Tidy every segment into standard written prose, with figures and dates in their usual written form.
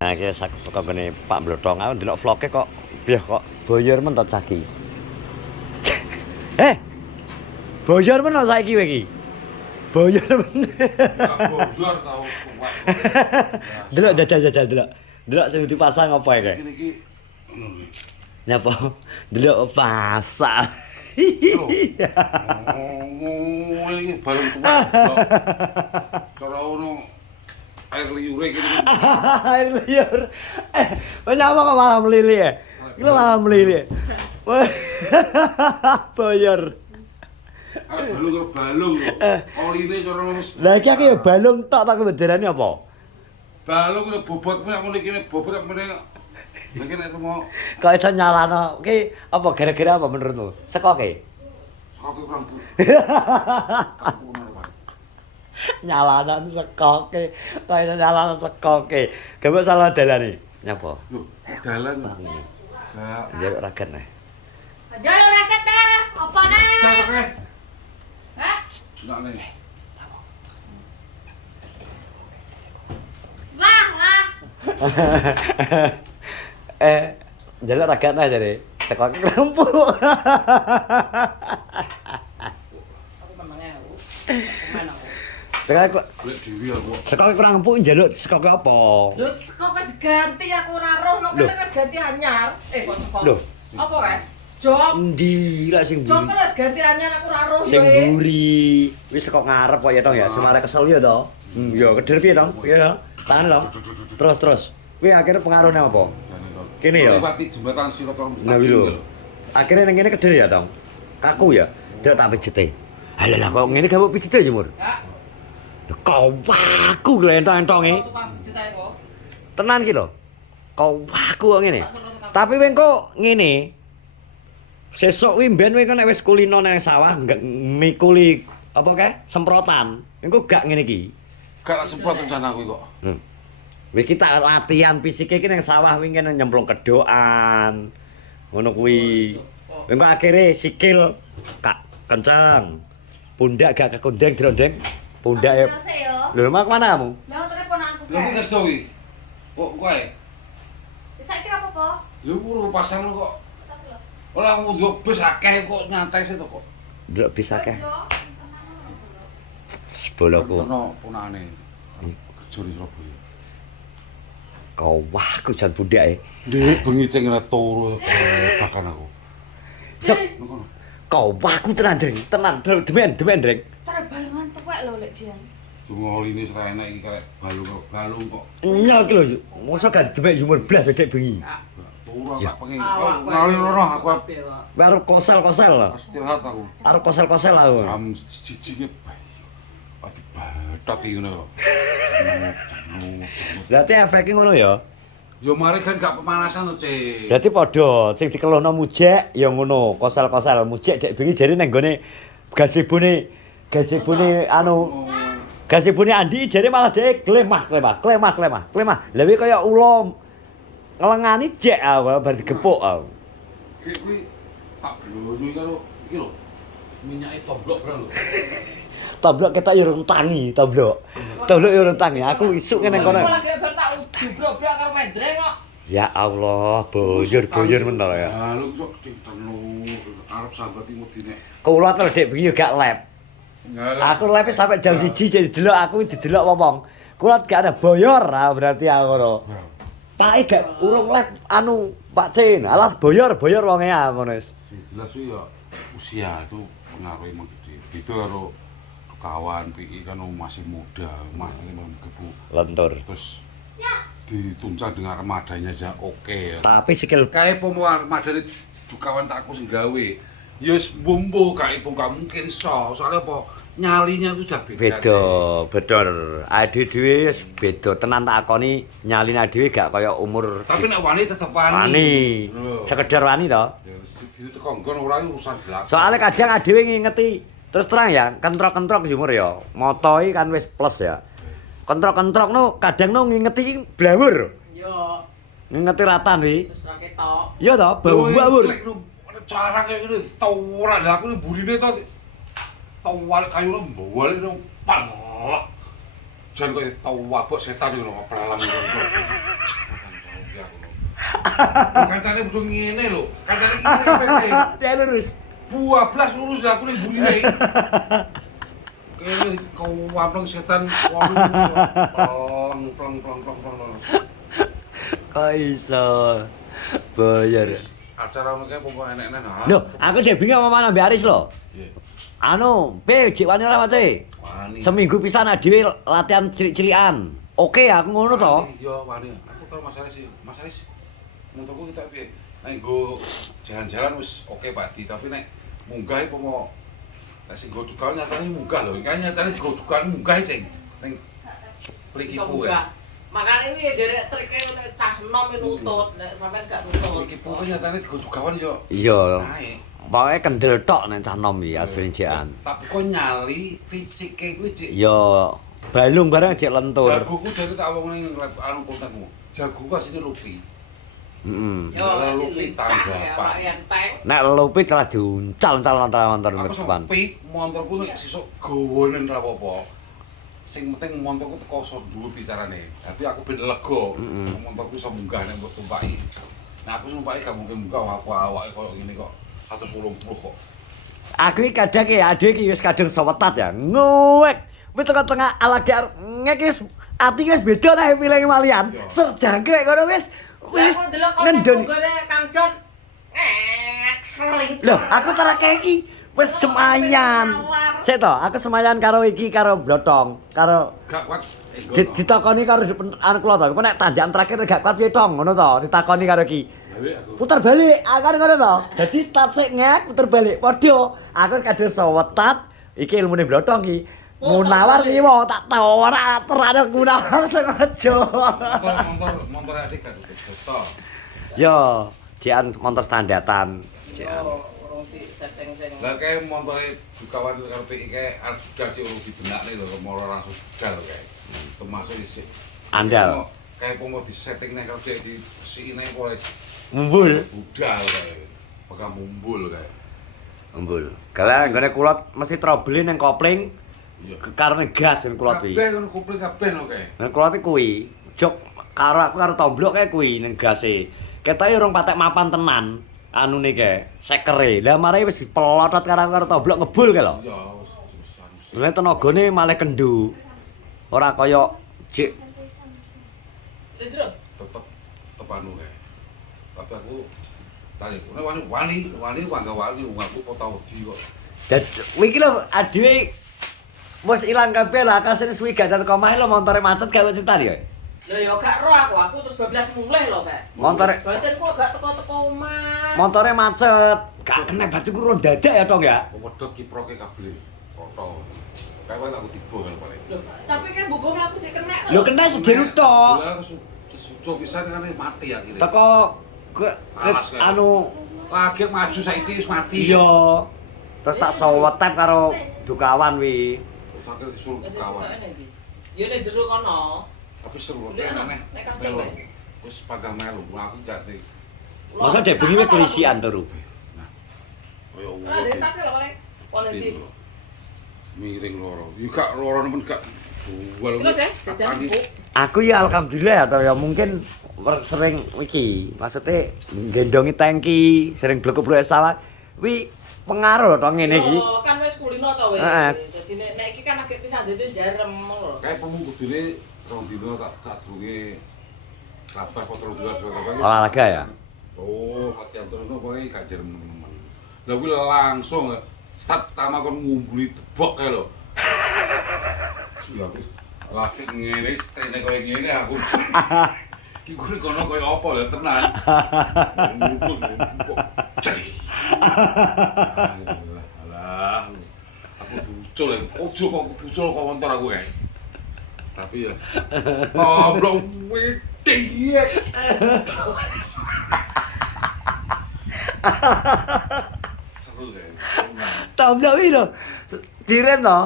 Nah, iki sak teko kene Pak Blotong aku ndelok vloge kok biah kok boyor men to caki. Boyor men saiki kowe iki. Boyor men. Boyor tau kuat. Delok jajal delok. Delok sing dipasang apa iki? Iki ngono iki. Nyapa? Delok pasang. Oh, iki balon tua. Cara ono air liure iki. Air liur. Nyapa kok malah melili ya? Iki malah melili. Boyor. Balung karo balung. Oline cara wis. Lah iki aku ya balung tok tak kebedarane apa? Balung karo bobot nek muni kene bobot nek muni. Nek nek mau Kok iso nyalano ki apa gara-gara apa menurutmu? Sekoke. Sekoke kurang bu. Nyalanan sekoke. Kok iso nyalano sekoke. Gak salah dalane. Nyapa? Lho, dalan. Enggak. Njaluk ragat nah. Jalur raket dah, apa nih? Dalan. Hah? Enggak nih. Lah. Njaluk ragat nah jare. Sekoke krampu. Aku menangnya aku. Mana aku? Sekoke Golek dhewe aku. sekoke kurang empuk njaluk sekoke apa? Lho, kok wis ganti aku ora roh, nek Lho. wis ganti anyar. Kok sekok. Lho. Apa kae? Job. Endi lak sing Job mburi? wis ganti anyar aku ora roh. Sing lho, eh. mburi. Wis kok ngarep kok ya tong ya. Semare kesel ya to. Ya keder piye tong? Ya. Tahan tong. Terus. Kuwi akhirnya pengaruhnya apa? Kene ya. Liwati jembatan Siloto. Nah lho. Akhirnya nang kene keder ya tong. Kaku ya. Dek tak pijete. Halah kok ngene gak mau pijete ya Mur. Ya. Lho kau waku glentong-entonge. Kok tukang pijet ae kok. Tenan ki lho. Kau waku kok ngene. Tapi wing kok ngene. Sesuk wi mben kowe nek wis kulino nang sawah mikuli apa kae semprotan. Engko gak ngene iki. Gak semprot rencana aku kok. Wis kita latihan fisike iki nang sawah wingi nang nyemplung kedokan. Ngono kuwi. Engko akhire sikil kak kenceng. Pundak gak kekondeng drondeng. Pundak ya. Lho, mau kemana kamu? Lah telepon aku. Lha iki kasdo iki. Kok kowe? Saiki apa apa? Lha urung pasang lu kok. Ora ngunduk bis akeh kok nyantai sih to kok. Ndelok bisa akeh. Seboloku. Ono punane. Kerja di Surabaya. Kau wah aku jan bundake. Ndek bengi ceng ora turu bahkan aku. Sep. Ngono. Kau wah aku tenan tenan demen Dreng. Tar balungan tuwek lho lek Dian. Cuma ini serai enak iki karek balung kok. Nyel ki lho. Mosok gak demek umur blas wedek bengi. Turu aku Ya. pengen. Awak Ngali loro aku Arep kosel-kosel lho. istirahat aku. Arep kosel-kosel aku. Jam 1 ki pasti batat iki ngono lho. Berarti efeknya ngono ya. Yo mari kan gak pemanasan to, Cek. Berarti padha sing dikelohno mujek ya ngono, kosel-kosel mujek dek bengi jare nang gone gazebone anu gazebone Andi jare malah dhek klemah. Lah kuwi kaya ula ngelengani jek bar digepuk aku. Ki kuwi tak blonyo karo iki lho. Minyake tomblok bro lho. Tomblok ketok ya urung tangi, tomblok. Tomblok ya urung tangi. Aku isuk kene kono. Aku lagi bar tak dubrok-brok karo mendreng kok. Ya Allah, boyor men to ya. Ah, lu sok ditenu arep sambat iki medine. Kula kalau dek bengi gak lab. Aku lab sampai jam 1 jadi delok aku didelok wong. Kula gak ada boyor, berarti aku ngono. Pake gak urung lab anu Pak Cin. Alah boyor wonge ngono wis. Jelas kuwi ya usia itu pengaruh emang gede. Itu karo kawan PI kan masih muda, masih menggebu. Lentur. Terus ditunjang dengan armadanya aja oke ya. Tapi skill Kayak pemuar armada itu kawan tak aku sing gawe. Ya wis bumbu kayak gak mungkin iso. Soalnya apa? Nyalinya itu sudah beda. beda, bener. Ade dhewe wis beda tenan tak akoni nyaline dhewe gak kaya umur Tapi nek wani tetep wani. wani. Lho. Sekedar wani to. Ya dite teko nggon ora urusan belakang. Soalnya kadang adewe ngingeti terus terang ya, kentrok-kentrok umur ya. Motoi kan wis plus ya. Kentrok-kentrok no kadang no ngingeti blawur. Yo, Ngingeti ratan wi. terus ra ketok. Iya to, bau blawur. Cara kayak gini, tawuran lah aku ini burine to. Tawar kayu lo mbawal itu pal. Jangan kayak tahu wabok setan itu loh, pelalang itu. Kancane kudu ngene lho. Kancane iki efektif. Dia lurus. 12 lurus aku ning burine. Kene kewampleng setan plong plong plong plong plong. Kok iso bayar. Acara ngono kae popo enek-enek. Loh, aku dek bingung sama Mbak Aris lho. Nggih. Anu, P, jek wani ora mace. Wani. Seminggu pisan dhewe latihan cilik-cilikan. Oke, aku ngono to. Yo wani. Aku karo Mas Aris. Menurutku kita piye? Nek nggo jalan-jalan wis oke Pak Di, tapi nek munggah iku mau nek sing nggo dukaan nyatane munggah lho. Kan nyatane nggo dukaan munggah sing ning prikipu ya. Makanya ini derek triknya untuk cah nom nutut, nek sampean gak nutut. Prikipu kan nyatane nggo dugaan yo. Iya. Naik. Pokoke kendel tok nek cah nom iki asline jekan. Tapi kok nyali fisike kuwi cek. Yo balung bareng cek lentur. Jagoku jare tak omong ning anu kontakmu. Jagoku asine lupi. Heeh. Yo Lupi tanggapan. ya enteng. Nek lupi telah diuncal-uncal montor Aku depan. sampe montorku nek sesuk gawanen ra apa-apa. Sing penting montorku teko iso dhuwur bicarane. Dadi aku ben lega. Montorku iso munggah nek mbok tumpaki. Nah aku numpaki gak mungkin munggah aku awake koyo ngene kok 180 kok. Aku iki kadang ki ade iki wis kadung sewetat ya. Nguwek. Wis tengah alagar ngek ati wis beda ta pilih malian. Serjangkrek kono wis ngendon. Kang Jon. Seling. Loh, aku terake iki wis semayan. Sik to, aku semayan karo iki karo blotong, karo Gak kuat. ditakoni karo anu kula to. Kok nek tanjakan terakhir gak kuat piye tong ngono to, ditakoni karo iki. Balik aku. Putar balik, akan ngono to. Dadi start sik ngek puter balik. Padha, aku kadung sewetat iki ilmune blotong iki. Munawar liwo tak tau ora terane munawar sengaja. Motor adik gak beto. Yo, jekan motor standatan. Jekan. Roti setting sing. Lah kae montore dukawan karo PI kae arep budal sih urung dibenakne lho, moro langsung budal kae. Termasuk isih. Andal. Kae pomo disetting nek karo dhek disikine apa wis Mumbul. budal kae. Bakal mumbul kae. Mumbul. Kalian nggone kulot mesti trouble ning kopling Iya. karena gas ning kulot iki. Kabeh ngono kupling kabeh no kae. Ning kulot iki kuwi, jok karo aku karo tomblok kae kuwi ning gase. Ketoke urung patek mapan tenan anune kae, sekere. Lah mare wis dipelotot karo tomblok ngebul kae lho. Iya wis. Dene tenagane malah kendu. Ora kaya jek Lho, Tetep anu kae. Tapi aku tadi wani aku kok tau di kok. dan iki lho adewe wis ilang kabeh lah kasene suwi gak teko omah lho montore macet gak wis tadi ya. Lho ya gak roh aku terus bablas mulih lho kae. Montore Batinku gak teko-teko omah. montore macet. Gak kena batu kurun dadak ya tong ya. Wedhot kiproke kabel. Koto. Kae wae aku tiba kan paling. Lho, tapi kan buku mlaku sik kena. Lho kena sejeru tok. Lah terus ujo pisan kan mati akhirnya. Teko Alas, kae. anu Lagi maju saiki wis mati. iya. Terus tak sawetep karo dukawan wi. Terus akhirnya disuruh Wis kawan. sesuk ndi? Ya nek jero kono. Tapi seru Udah, aneh. nek kasih Melu. wae. Wis pagah melu. Aku gak di. Masa dek bengi wis kelisian turu. Koyo Ora uwet. di tas lho paling. Ono ndi? Miring loro. Yo gak loro nemen gak. Dual. Kira jajan bu. Aku ya alhamdulillah atau ya mungkin sering iki, maksudnya gendongi tangki, sering blek-blek sawah. Wi pengaruh to ngene iki. Yo, kan wis kulino to wis. Heeh. Dadi nek iki kan agek pisan dadi jarem lho. Kayak pemu kudune rong dino tak durunge kabeh potro dua kabeh. Olahraga ya. Oh, latihan terus pokoke gak jerem temen. Lah kuwi langsung start pertama kon ngumpuli tebok kae lho. Sudah aku lagi ngene stene koyo ngene aku. Ki kuwi kono koyo apa lho tenan. Ngumpul kok. Alah. Aku ducul, ojo kok ducul kok montor aku kae. Tapi ya. Oh, bro, wedhe. Seru deh. Tomblok wi lho. Direm to.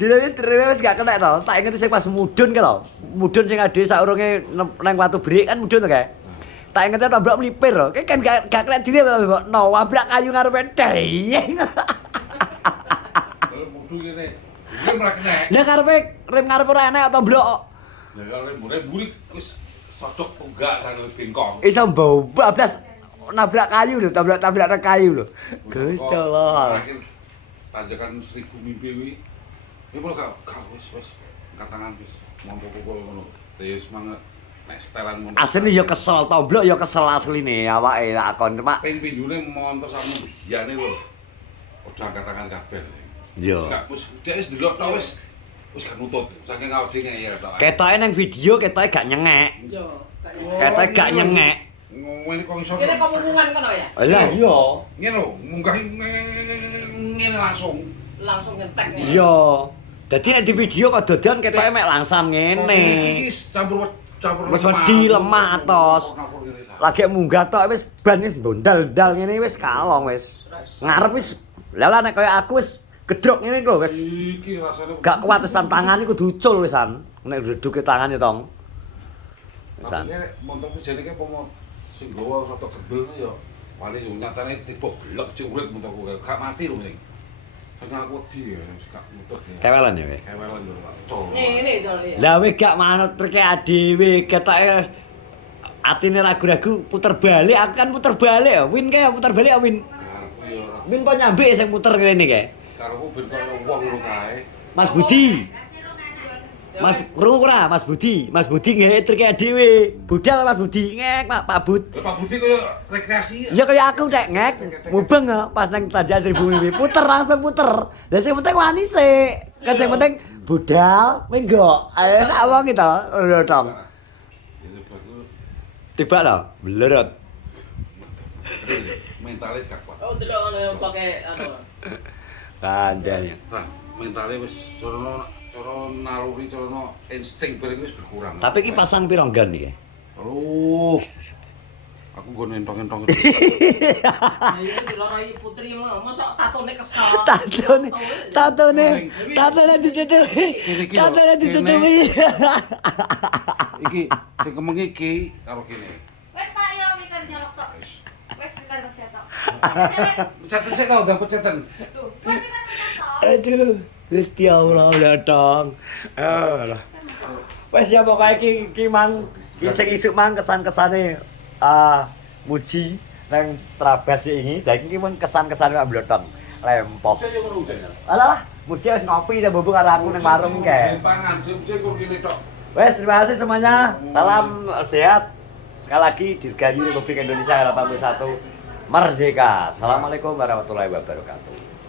Direm wis gak kena to. Tak inget sing pas mudhun ki lho. Mudhun sing ade saurunge nang watu brik kan mudhun to kae. Tak inget tomblok mlipir lho. Kae kan gak kena direm to. No, wabrak kayu ngarepe deyeng. Mudu ngene. Iki ora kena. Lah karepe rem ngarepe ora enek tomblok. Lah kalau rem bulik wis sodok tunggak kan bengkong. Iso mbau bablas nabrak kayu lho, tabrak kayu lho. Gusti Allah. Tanjakan 1000 mimpi kuwi. Ya malah gak wis katangan wis monggo pukul ngono. Ya semangat nek setelan ngono. Asline ya kesel, tomblok ya kesel asline awake lakon cuma Ping pindune montor sama biyane lho. Udah angkat tangan kabeh. yo. Wis wis ndelok tok wis gak nutut. Saking awake ngeyel tok. Ketoke ning video ketoke gak nyengek. Yo, Ketoke gak nyengek. Ngene kok iso. Kene komungan kono ya. Lah iya. Ngene lho, munggah ngene langsung. Langsung ngentek. Iya. Dadi nek di video kok dodon ketoke mek langsam ngene. Iki campur Wis wedi lemah atos. Lagi munggah tok wis ban wis ndondal-ndal ngene wis kalong wis. Ngarep wis. Lah nek kaya aku wis gedrok ngene lho wis. Iki rasane Gak kuat wisan tangan iku ducul wisan. Nek gleduke tangane tong. Wisan. montok jane ki pomo sing gowo rada gendel ya wali yo nyatane tipe blek cek urip montok gak mati lho ning. Karena aku wedi ya gak muter ya. Kewelan ya kowe. Kewelan yo col. Ngene jol ya. Lah kowe gak manut treke dhewe ketoke atine ragu-ragu puter balik aku kan puter balik ya. Win kae puter balik ya Win. Karepku yo ora. Win kok nyambik sing muter kene kae. Karepku ben koyo wong ngono kae. Mas Budi. Mas krungu ora Mas Budi nggih trike dhewe. Budal Mas Budi ngek Pak Bud. Lah Pak Budi koyo rekreasi. Ya kaya aku nek ngek mubeng pas nang Tanjakan 1000 mimpi puter langsung puter. Lah sing penting wani sik. Kan sing penting budal menggo. Ayo tak wong iki to. Lho tong. Tiba lho, bleret. Mentalis gak kuat. Oh, delok ngono pakai anu. Kandhane. Nah, mentalnya wis cara naluri, cara insting bareng wis berkurang. Tapi iki pasang piro nggan iki? Aduh. Aku nggo nentong-nentong. Nah, iki dilorai putri mah, mosok tatone kesel. Tatone dicucupi. Tatone dicucupi. Iki sing kemeng iki karo kene. Wes Pak yo mikir nyolok tok. Wes mikir kerja tok. Penceten sik tau, ndang penceten. Tuh, wes mikir kerja tok. Aduh, Gusti Allah datang. Alah. Wes ya pokoke iki mang sing isuk mang kesan-kesane muji nang Trabas iki. Lah iki mung kesan-kesane Pak Blotong. Lempoh. Saya yo ngono udan. Alah, muji wis ngopi ta bobo karo aku nang warung kae. Pangan sik kok kene tok. Wes, terima kasih semuanya. Salam sehat. Sekali lagi Dirgahayu Republik Indonesia 81 Merdeka. Assalamualaikum warahmatullahi wabarakatuh.